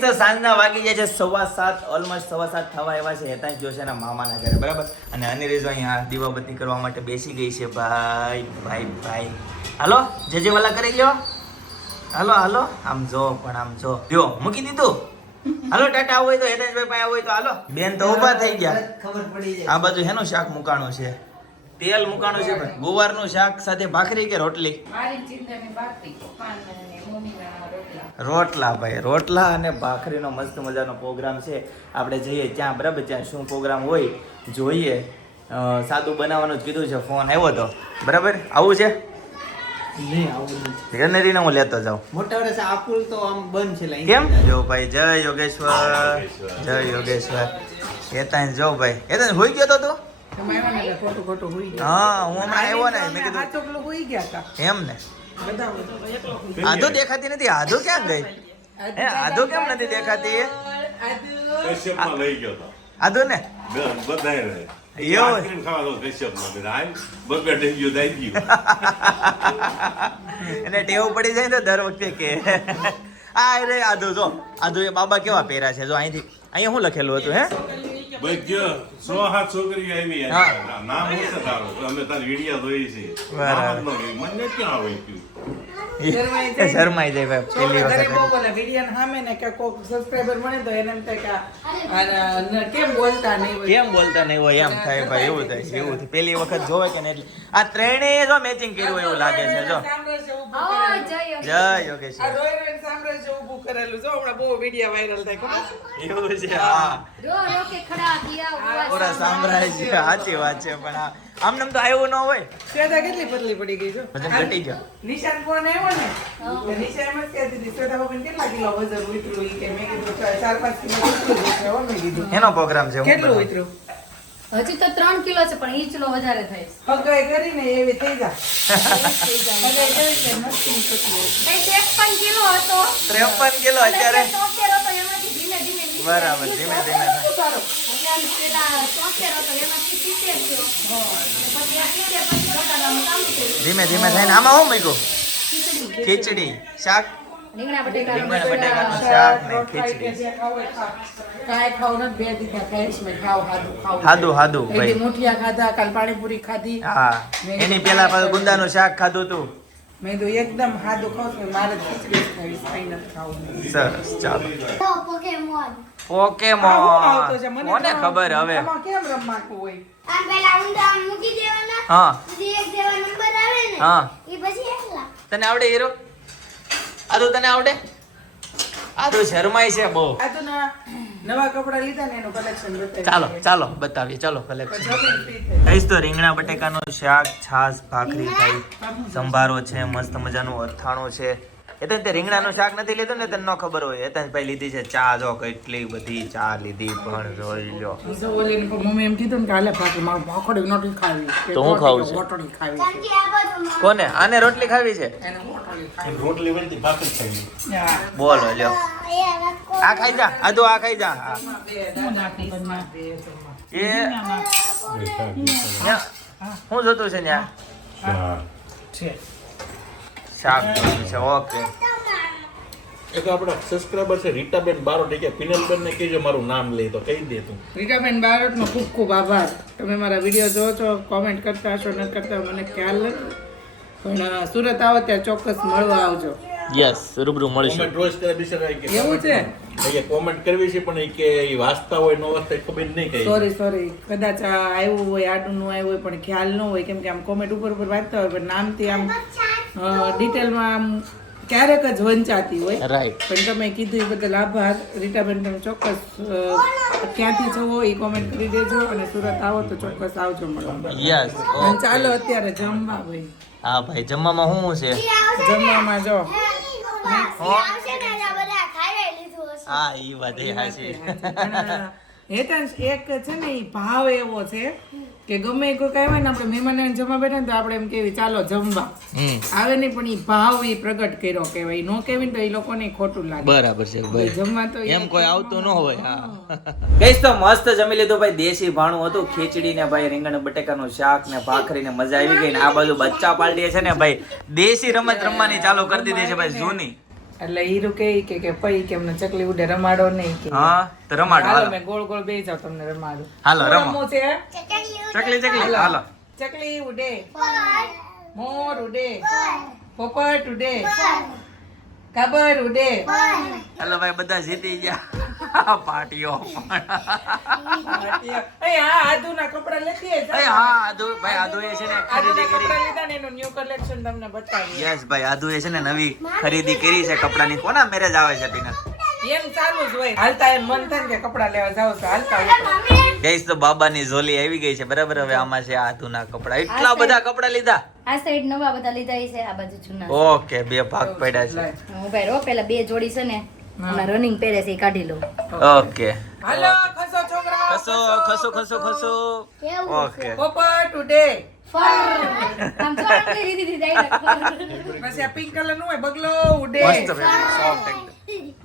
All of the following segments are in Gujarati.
ગઈશ તો સાંજના વાગી જાય છે 7:15 ઓલમોસ્ટ 7:15 થવા આવ્યા છે. હેતાંશ જો છે એના મામાના ઘરે બરાબર. અને અનિરેજો અહીંયા દીવાબત્તી કરવા માટે બેસી ગઈ છે. ભાઈ હાલો જે વાલા કરી લ્યો. હાલો આમ જો પણ આમ જો લ્યો મૂકી દીધું. હાલો ટાટા આવું હોય તો હેતાંશભાઈ પાસે આવું હોય તો હાલો. બેન તો ઊભા થઈ ગયા. ખબર પડી જાય. આ બાજુ હેનું શાક મુકાણું છે? તેલ મુકાણું છે ભાઈ. ગુવારનું શાક સાથે ભાખરી કે રોટલી? રોટલા ભાઈ. રોટલા અને ભાખરીનો મસ્ત મજાનો પ્રોગ્રામ છે. આપણે જઈએ ત્યાં બરાબર. ત્યાં શું પ્રોગ્રામ હોય જોઈએ. સાદું બનાવવાનું જ કીધું છે. ફોન આવ્યો તો બરાબર. આવું છે નહીં આવું નથી. ગણેરીને હું લેતો જાઉં. મોટા વર્ષ આકુલ તો આમ બંધ છે લાઈન. કેમ જો ભાઈ? જય યોગેશ્વર. જય યોગેશ્વર. હેતાંશ જો ભાઈ. હેતાંશ હોઈ ગયો તો તું? તમે આવ્યા ને એટલે ખોટું હોઈ ગયા. હા હું હમણાં આવ્યો ને મેં કીધું આ ચોકલો હોઈ ગયા હતા એમ ને. બધા આધો દેખાતી નથી. આધો ક્યાં ગઈ? હે આધો કેમ નથી દેખાતી? કશ્યપમાં લઈ ગયો તો આધો ને બધાય રહે એવું? આઈસ્ક્રીમ ખાવા તો કશ્યપમાં બધા આઈ બગડ થઈ ગયું થઈ ગયું એને ટેવ પડી જાય તો દર વખતે કે આ રે આધો જો. આધો એ બાબા કેવા પહેર્યા છે જો. અહીંથી અહીંયા શું લખેલું હતું? હે બગ્ય 6-7 છોકરી આવી હા. નામ ઓછા તારો અમે તારી વિડિયા જોઈ છે બરાબર. નામ જ ન મને ક્યાં આવે ગયું શરમાઈ જાય ભાઈ પહેલી ઘરે બહુ વખત. બોલે વિડિયો સામે ને કે કોક સબસ્ક્રાઇબર મળે તો એને એમ થાય કે કેમ બોલતા નહીં હોય. કેમ બોલતા નહીં હોય એમ થાય ભાઈ. એવું થાય એવું થાય. પહેલી વખત જોવે કે ને એટલે આ ત્રણેય જો મેચિંગ કર્યું એવું લાગે છે જો. સામ્રાજ્ય ઊભું કરેલું. જય આ યોગેશ્વર. રોયલ સામ્રાજ્ય ઊભું કરેલું જો હમણાં બહુ વિડિયો વાયરલ થાય ખબર. એવું છે. હા પૂરા સામ્રાજ્ય. સાચી વાત છે. પણ આમ નામ તો આવ્યું ન હોય. શ્વેતા કેટલી પતલી પડી ગઈ છો. વજન ઘટી ગયો. નિશાન ફોન આવ્યો ને તો નિશાન એમ જ કહેતી હતી શ્વેતા બાબા કેટલા કિલો વજન ઉતર્યું ઈ કે મેં કીધું 4-5 કિલો ઉતર્યું છે. હવે મેં કીધું એનો પ્રોગ્રામ છે. હું કેટલું બનાવું. ઉતર્યું. હજી તો 3 કિલો છે પણ ઈંચનો વધારે થાય છે. પગાઈ કરીને એવી થઈ જા. પગાઈ કરીને મસ્તી પતલી. કઈ 53 કિલો હતો 53 કિલો અત્યારે. 73 હતો એમાંથી ધીમે ધીમે નીચે બરાબર ધીમે ધીમે થાય. સારું. એટલે આમ પેલા 73 હતો એમાંથી 70 થયો. પછી આ 70 પછી ઘટાડવાનું ચાલુ કર્યું. ધીમે ધીમે થઈને આમાં શું મૂક્યું? ખીચડી ખીચડી શાક. રીંગણા બટેકાનું રીંગણા બટેકાનું શાક, શાક ને રોટલા કે ખીચડી. જે ખાવું હોય ખા. કાંઈ ખાવું નથી. બે દીધા ખાઈશ મેં ખાવ હાદું ખાવું. હાદું એક દી ભાઈ. મુઠિયા ખાધા કાલ પાણીપુરી ખાધી. હા એની પેલા પાછું ગુંદાનું શાક ખાધું તું. મેં કીધું એકદમ હાદું ખાવ છું મારે ખીચડી જ ખાવીશ કાંઈ નથી ખાવું. સરસ ચાલો. પોકેમોન પોકેમોન આવું આવતું છે. મને કોને તો ખબર હવે. આમાં કેમ રમવાનું હોય. આમ પેલા ઊંડા મૂકી દેવાના હા પછી એક જેવા નંબર આવે ને હા એ પછી એકલા તને આવડે હીરો? આદુ તને આવડે? આદુ શરમાય છે બહુ. આ તો નવા કપડા લીધા ને એનું કલેક્શન બતાવી. ચાલો બતાવીએ. ચાલો કલેક્શન. જમીન ફ્રી થઈ. કહીશ તો રીંગણા બટેકાનું શાક, છાશ, ભાખરી થાય, સંભારો છે, મસ્ત મજાનું અથાણું છે. એ તે રીંગણાનું શાક નથી લીધું ને તને ન ખબર હોય. એ ભાઈ લીધી છે ચા. જો કેટલી બધી ચા લીધી પણ જોઈ લ્યો. જો ઓલીને મમ્મી એમ કીધું ને કે હાલે ભાખરી મારું ભાખરી નોટી ખાવી. તો હું ખાવું છે? રોટલી ખાવી છે. સમજી આ બધું કોને? આને રોટલી ખાવી છે? એને રોટલી ખાવી. રોટલી વળતી ભાખરી ખાઈ હા. બોલો લ્યો. આ ખાઈ જા. આદુ આ ખાઈ જા. હા. આમાં બે નાખી બે જમવા. એ ન્યા. શું જોતું છે ન્યા? છે. શાક જોતું છે. ઓકે. એક આપણા સબસ્ક્રાઇબર છે રીટાબેન બારોટ કે પિનલબેન ને કહેજો મારું નામ લે તો કહી દે તું. રીટાબેન બારોટનો ખૂબ ખૂબ આભાર. તમે મારા વિડીયો જોવો છો, કોમેન્ટ કરતા હશો ન કરતા મને ખ્યાલ નથી, પણ સુરત આવો ત્યારે ચોક્કસ મળવા આવજો. યસ રૂબરૂ મળીશું. કોમેન્ટ રોજ કરે બિચારા કે એવું છે? એ કોમેન્ટ કરવી છે પણ એ કે એ વાંચતા હોય ન વાંચતા એ ખબર નહીં કઈ. સોરી કદાચ આ આવ્યું હોય આડું આવ્યું હોય પણ ખ્યાલ ન હોય, કેમ કે આમ કોમેન્ટ ઉપર વાંચતા હોય પણ નામથી આમ ડિટેલમાં આમ ક્યારેક જ વંચાતી હોય. રાઈટ. પણ તમે કીધું એ બદલ આભાર રીટાબેન. તમે ચોક્કસ ક્યાંથી છો એ કોમેન્ટ કરી દેજો અને સુરત આવો તો ચોક્કસ આવજો મળવા. યસ. અને ચાલો અત્યારે જમવા ભાઈ. હા ભાઈ જમવામાં શું છે? જમવામાં જો આવશે ને એટલે બધા ખાઈ લીધું હશે. હા ઈ વાત એ હાચી. હેતાંશ એક છે ને એ ભાવ એવો છે કે ગમે કોઈ કાંઈ હોય ને આપણે મહેમાન જમવા બેઠા ને તો આપણે એમ કેવી ચાલો જમવા આવે નહીં, પણ એ ભાવ એ પ્રગટ કર્યો કહેવાય. નો કહેવી ને તો એ લોકોને ખોટું લાગે. બરાબર છે ભાઈ. જમવા તો એમ કોઈ આવતું ન હોય. હા ગઈસ તો મસ્ત જમી લીધું ભાઈ. દેશી ભાણું હતું, ખીચડી ને ભાઈ રીંગણ બટેકાનું શાક ને ભાખરી ને મજા આવી ગઈ ને આ બાજુ બચ્ચા પાર્ટી છે ને ભાઈ દેશી રમત રમવાની ચાલુ કરી દીધી છે ભાઈ. જૂની એટલે હીરું કે પઈ કે અમને ચકલી ઉડે રમાડો નહીં કે હા તો રમાડો હાલો હાલો મેં ગોળ ગોળ બેસી જાવ તમને રમાડું હાલો, શું રમો. રમવું છે ચકલી હાલો ચકલી ઉડે મોર ઉડે પોપટ ઉડે કાબર ઉડે હાલો ભાઈ બધા જીતી ગયા પાર્ટીઓ આદુના કપડા લેતી આય. એ હા આદુ ભાઈ આદુ એ છે ને ખરીદી આદુના કરી કપડા લીધા ને એનું ન્યુ કલેક્શન તમને બતાવીએ યસ ભાઈ આદુ એ છે ને નવી ખરીદી કરી છે કપડાની કોના મેરેજ આવે છે પીના એમ ચાલુ જ હોય હાલતા એમ મન થાય ને કે કપડા લેવા જાવ તો હાલતા હોય. ગઈસ તો બાબાની ઝોલી આવી ગઈ છે બરાબર હવે આમાં છે આદુના કપડા એટલા બધા કપડા લીધા આ સાઈડ નવા બધા લીધા છે, આ બાજુ જૂના. ઓકે બે ભાગ પડ્યા છે હું ભાઈ રો પેલા બે જોડી છે ને હમણાં રનિંગ પહેરે છે એ કાઢી લો. ઓકે હાલો ખસો છોકરા ખસો ખસો ખસો ખસો ઓકે પોપટ ઉડે આમ તો આટલી રીધી દીધી direct. પછી આ પિંક કલર નું હોય બગલો ઉડે મસ્ત સોફ્ટ એકદમ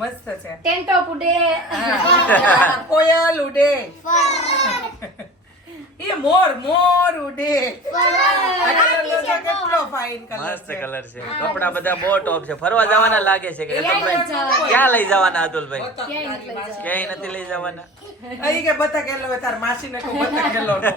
મસ્ત છે ટેન્ટ ટોપ ઉડે. હા, કોયલ ઉડે એ મોર ઉડે આ colour તો કેટલો fine colour મસ્ત છે. કલર છે કપડા બધા બહુ ટોપ છે ફરવા જવાના લાગે છે કે અતુલભાઈ ક્યાં લઈ જવાના અતુલભાઈ ક્યાંય નથી લઈ જવા. ક્યાંય નથી લઈ જવાના અહીં કે બતા કેલો હોય તાર માસીને કહું બતા કેલો નો.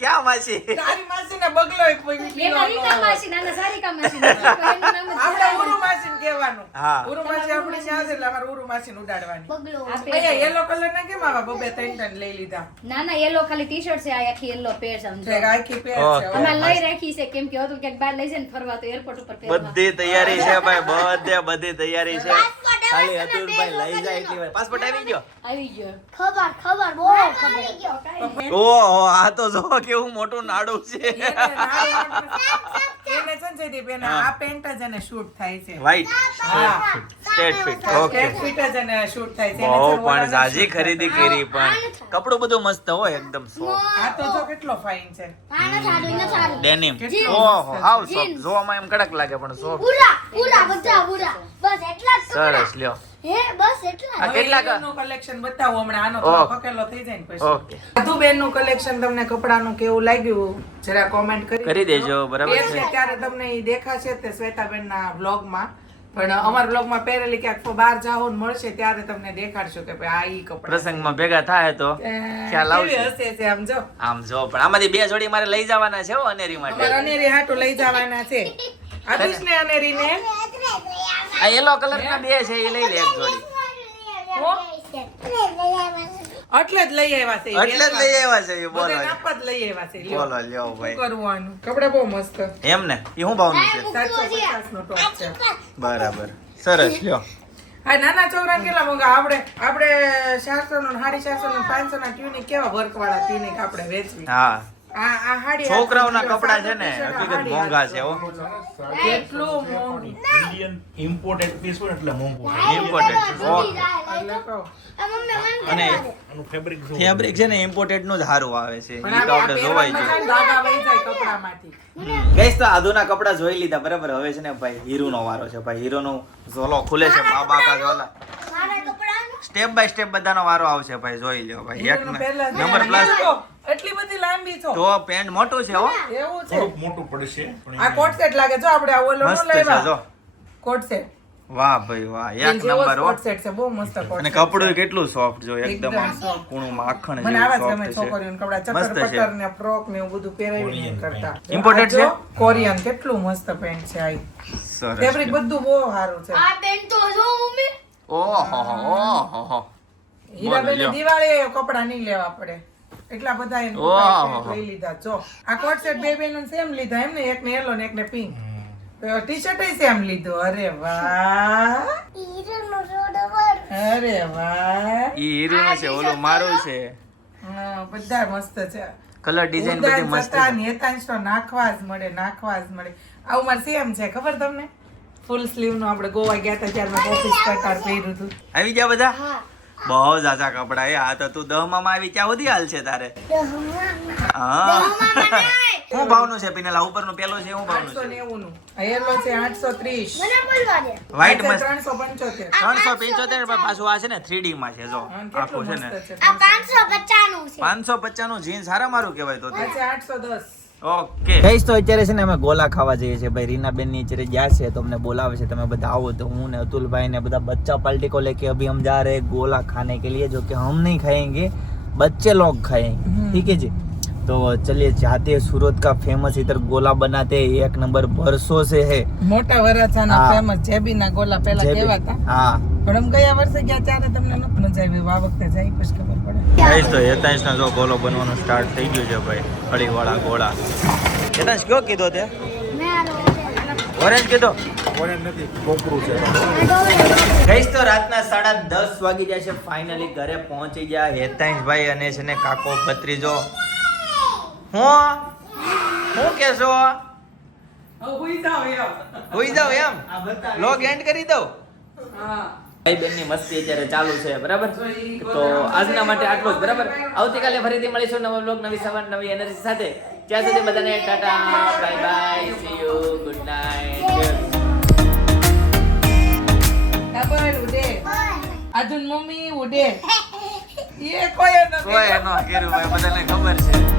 ક્યાં માસી તારી માસીને બગલો ય કોઈ એમાં રીતા માસી નાના સારિકા માસી નથી. તો એનું નામ જ આપણે ઉરુ માસીને કહેવાનું હા. ઉરુ માસી આપણી ત્યાં છે એટલે અમારે ઉરુ માસીને ઉડાડવાની આપે. અહીંયા યેલો કલર ના કેમ આવા બબે ત્રણ લઈ લીધા નાના યેલો ખાલી ટી-શર્ટ છે, આ આખી યેલો પેર સમજો. છે આખી પેર ઓકે. છે આમાં લઈ રાખી છે કેમ કે હતું ક્યાંક બહાર લઈ જાય ને ફરવા તો એરપોર્ટ ઉપર પહેરવા. બધી તૈયારી છે ભાઈ બધી તૈયારી છે ખાલી અતુલભાઈ લઈ જાય એટલી વાર પાસપોર્ટ આવી ગયો આવી ગયો. ખબર બહુ ખબર ઓહો આ તો જો કેવું મોટું નાડું છે એને છે ને જયદીપ, એને આ પેન્ટ જ એને શૂટ થાય છે વ્હાઈટ હા state fit okay state fit જ એને શૂટ થાય છે એને બહુ છે ને પણ ઓલાને ઝાઝી shoot ખરીદી કરી પણ કપડું બધું મસ્ત હોય એકદમ સોફ્ટ થાય. આ તો જો કેટલો ફાઇન છે ડેનિમ કેટલું ઓહો મસ્ત હાવ સોફ્ટ જોવામાં એમ કડક લાગે પણ સોફ્ટ પૂરા બધા પૂરા બસ એટલા જ સરસ લ્યો હે બસ એટલા આ કેટલા કા નું કલેક્શન બતાવો હમણાં આનો ઓકે. થોડો પકેલો થઈ જાય ને પછી ઓકે મધુબેન નું કલેક્શન તમને કપડાનું કેવું લાગ્યું જરા કોમેન્ટ કરી દેજો, બરાબર પહેરશે છે. ત્યારે તમને ઈ દેખાશે તે શ્વેતાબેન ના બ્લોગ માં પણ અમારા બ્લોગ માં પહેરેલી ક્યાંક બહાર જાઓ ને મળશે ત્યારે તમને દેખાડશું કે ભાઈ આ ઈ કપડા પ્રસંગમાં ભેગા થાય તો ખ્યાલ આવશે. કેવી હશે છે આમ જો આમ જો પણ આમાંથી બે જોડી મારે લઈ જવાના છે હો અનેરી માટે અમારે અનેરી હાટુ લઈ જવાના છે આદિશ ને અનેરી ને આ યલો કલર ના બે છે એ લઈ લે એક જોડી એટલે જ લઈ આવ્યા છે ઈ એટલે જ લઈ આવ્યા છે એ બોલો બધે નાપા જ લઈ આવ્યા છે લ્યો. બોલો લ્યો ભાઈ શું કરવાનું કપડા બહુ મસ્ત એમ ને એ શું ભાવનું છે 750 નો ટોપ છે બરાબર સરસ લ્યો આ નાના છોકરાને કેટલા મોંઘા આપણે 400 નો 450 નો 500 ના ટ્યુનિક કેવા વર્ક વાળા ટ્યુનિક આપણે વેચવી હા આ હાડી છોકરાઓના કપડા છે ને હકીકત મોંઘા છે હો કેટલું મોંઘું ઇન્ડિયન ઇમ્પોર્ટેડ પીસ હોય ને એટલે મોંઘું ઇમ્પોર્ટેડ ઓકે એટલે કહું. અને આનું ફેબ્રિક જો ફેબ્રિક છે ને ઇમ્પોર્ટેડ નું જ સારું આવે છે પણ ઈ તો આપણે જોવાય પહેરવામાં છે છે ને ધાગા વહી જાય કપડામાંથી. ગઈસ તો આધુના કપડા જોઈ લીધા બરાબર હવે છે ને ભાઈ હીરો નો વારો છે ભાઈ હીરો નો ઝોલો ખુલે છે બાબા કા ઝોલા મારા કપડાનું સ્ટેપ બાય સ્ટેપ બધાનો વારો આવશે ભાઈ જોઈ લ્યો ભાઈ એક હીરોનું પહેલા જ નંબર પ્લસ તો એટલી બધી લાંબી છો તો પેન્ટ મોટું છે હો એવું છે થોડુંક મોટું પડશે પણ આ કોટ સેટ લાગે જો આપણે આ ઓલો નો મસ્ત છે લેવા જો કોટ સેટ વાહ ભાઈ વાહ એક જેવો નંબર હો કોટ સેટ છે બહુ મસ્ત કોટ અને set કપડું કેટલું સોફ્ટ જો એકદમ એકદમ soft. કૂણું માખણ મને આવા જ જેવું ગમે સોફ્ટ છોકરીઓને કપડા છે મસ્ત ચટર છે પટર ને ફ્રોક ને એવું બધું પહેરાવીને Korean કરતા Imported આ જો, છે? કોરિયન કેટલું મસ્ત પેન્ટ છે આ સરસ ફેબ્રિક બધું બહુ સારું છે આ પેન્ટ તો જો મમ્મી ઓહો હીરાબેન લ્યો. દિવાળી કપડા નહીં લેવા પડે એટલા બધા એને ઓહો. પેન્ટ લઈ લીધા જો આ કોટ સેટ બે બેનો સેમ લીધા એમ ને એકને યલો ને એકને પિંક ટી શર્ટ સેમ લીધું અરે વાહ હીરોનો રોડવર અરે વાહ ઈ હીરો નો છે ઓલું મારું છે હા, બધા મસ્ત છે કલર ડિઝાઇન બધી મસ્ત છે નેતાંશ તો નાખવા જ મળે આવું મારે સેમ છે ખબર તમને ફૂલ સ્લીવ નું આપણે ગોવા ગયા હતા ત્યારે મેં ઓફિસ કટાર પહેર્યું હતું આવી ગયા બધા બહુ ઝાઝા કપડા એ આ તો તું 10 માં આવી ત્યાં સુધી હાલ છે તારે હા શું ભાવનું છે પિનેલા ઉપરનું પેલું છે શું ભાવનું છે 890 નું આ યલો છે 830 મને બોલવા દે વ્હાઈટ મસ્ત 375 375 પણ પાછું આ છે ને 3D માં છે જો હા, આખું કેટલું છે ને મસ્ત છે આ 550 નું છે 550 નું જીન્સ હારા મારું કહેવાય તો આ છે 810 ઓકે ગઈશ તો અત્યારે છે ને અમે ગોલા ખાવા જઈએ છીએ ભાઈ. રીનાબેન ની અત્યારે ગયા છે તો અમને બોલાવે છે, તમે બધા આવો. તો હું ને અતુલભાઈ ને બધા બચ્ચા પાર્ટી को लेके अभी हम जा रहे हैं गोला खाने के लिए, जो कि हम नहीं खाएंगे, बच्चे लोग खाएंगे. ठीक है जी. तो चलिए जाते हैं. सूरत का फेमस इधर गोला बनाते हैं, एक नंबर बरसों से है. મોટા વરાછાના હા. ફેમસ જેબીના ગોલા પહેલા જેબી. કેવાતા, હા પણ આમ ગયા વર્ષે ગયા ત્યારે તમને નહોતું મજા આવી. આ વખતે જાય પછી ખબર પડે. ગઈશ તો હેતાંશ ના જો ગોલો બનવાનું સ્ટાર્ટ થઈ ગયું છે ભાઈ. અડીવાળા ગોળા. હેતાંશ કયો કીધો તે? મેં આલો ઓરેન્જ કીધો. ઓરેન્જ નથી, કોપરું છે. ગઈશ તો રાતના 10:30 વાગી જાય છે. ફાઇનલી ઘરે પહોંચી ગયા હેતાંશ ભાઈ અને છે ને કાકો ભત્રીજો. હું કેશો હુઈ જાવ યાર. હોઈ જાવ એમ લોગ એન્ડ કરી દઉં. હા. ભાઈ બેનની મસ્તી અત્યારે ચાલુ છે બરાબર. તો આજના માટે આટલું જ બરાબર. આવતીકાલે ફરીથી મળીશું નવા બ્લોગ, નવી સવાર, નવી એનર્જી સાથે. ત્યાં સુધી બધાને Tata, bye bye, C you, good night. ખબર ઉડે આજુન મમ્મી ઉડે એ કોઈ ન કોઈ એનો કેરું ભાઈ બધાને ખબર છે.